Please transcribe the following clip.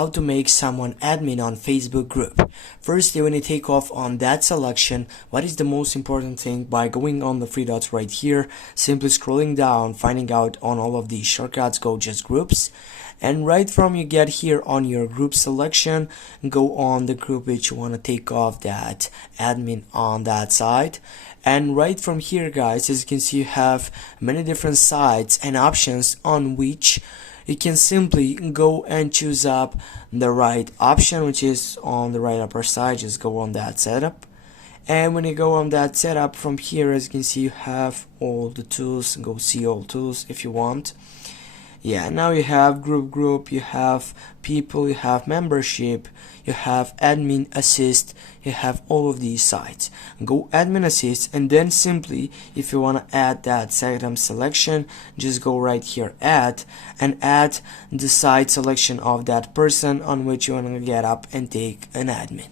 how to make someone admin on Facebook group. Firstly, when you take off on that selection, what is the most important thing? By going on the three dots right here, simply scrolling down, finding out on all of these shortcuts, go just groups. And right from you get here on your group selection, go on the group which you want to take off that admin on that side. And right from here, guys, as you can see, you have many different sites and options on which you can simply go and choose up the right option, which is on the right upper side. Just go on that setup. And when you go on that setup, from here, as you can see, you have all the tools. Go see all tools if you want. Yeah, now you have group, you have people, you have membership, you have admin assist, you have all of these sites. Go admin assist, and then simply, if you want to add that second selection, just go right here, add, and add the site selection of that person on which you want to get up and take an admin.